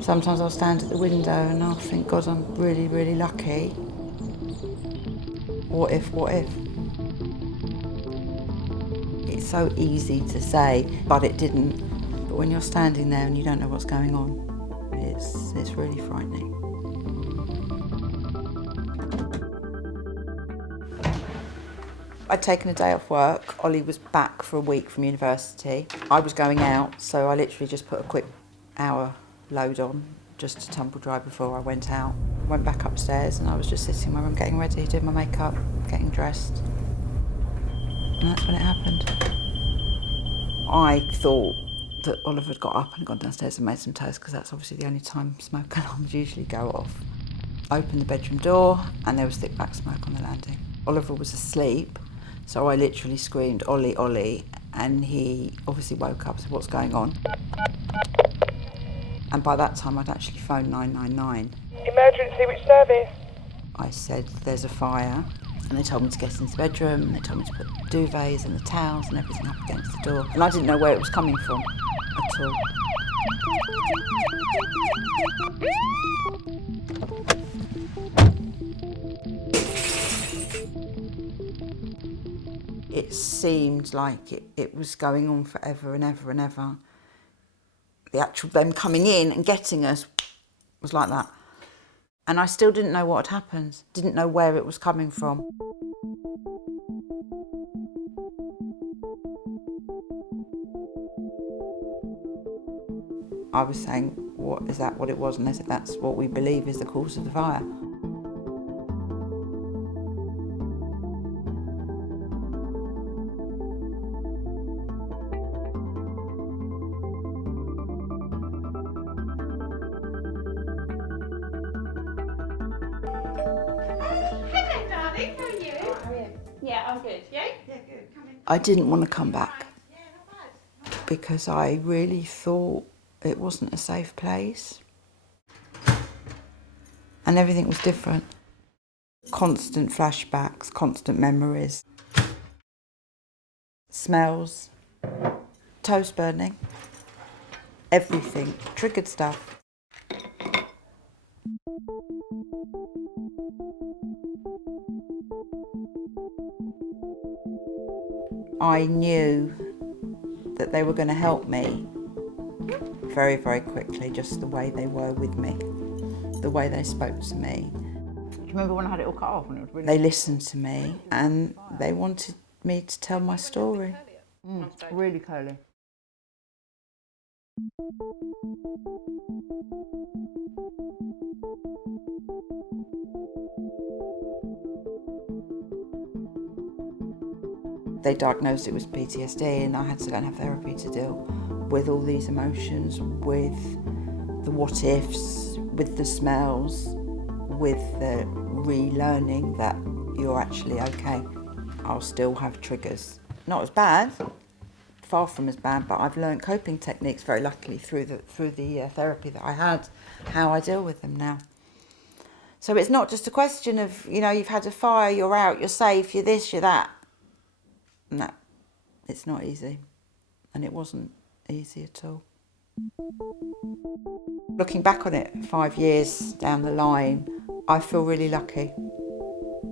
Sometimes I'll stand at the window and I'll think, God, I'm really, really lucky. What if? It's so easy to say, but it didn't. But when you're standing there and you don't know what's going on, it's really frightening. I'd taken a day off work. Ollie was back for a week from university. I was going out, so I literally just put a quick hour load on just to tumble dry before I went out. Went back upstairs and I was just sitting in my room getting ready, doing my makeup, getting dressed. And that's when it happened. I thought that Oliver had got up and gone downstairs and made some toast, because that's obviously the only time smoke alarms usually go off. Opened the bedroom door and there was thick black smoke on the landing. Oliver was asleep, so I literally screamed, "Ollie, Ollie," and he obviously woke up, said, "What's going on?" And by that time I'd actually phoned 999. Emergency, which service? I said, "There's a fire," and they told me to get into the bedroom, and they told me to put the duvets and the towels and everything up against the door. And I didn't know where it was coming from at all. It seemed like it was going on forever and ever and ever. The actual them coming in and getting us was like that. And I still didn't know what had happened, didn't know where it was coming from. I was saying, "What is that, what it was?" And they said, "That's what we believe is the cause of the fire." Hello, darling. How are you? How are you? Yeah, I'm good. You? Yeah, good. Come in. I didn't want to come back because I really thought it wasn't a safe place. And everything was different. Constant flashbacks, constant memories. Smells, toast burning, everything, triggered stuff. I knew that they were going to help me very, very quickly, just the way they were with me, the way they spoke to me. Do you remember when I had it all cut off? And it was really... They listened to me and they wanted me to tell my story. Really curly. They diagnosed it was PTSD and I had to go and have therapy to deal with all these emotions, with the what ifs, with the smells, with the relearning that you're actually okay. I'll still have triggers. Not as bad, far from as bad, but I've learned coping techniques very luckily through the therapy that I had, how I deal with them now. So it's not just a question of, you've had a fire, you're out, you're safe, you're this, you're that. No, it's not easy, and it wasn't easy at all. Looking back on it 5 years down the line, I feel really lucky,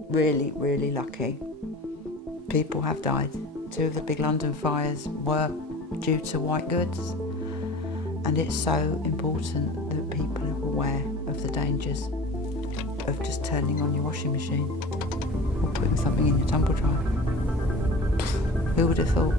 really, really lucky. People have died. 2 of the big London fires were due to white goods, and it's so important that people are aware of the dangers of just turning on your washing machine or putting something in your tumble dryer. Who would have thought?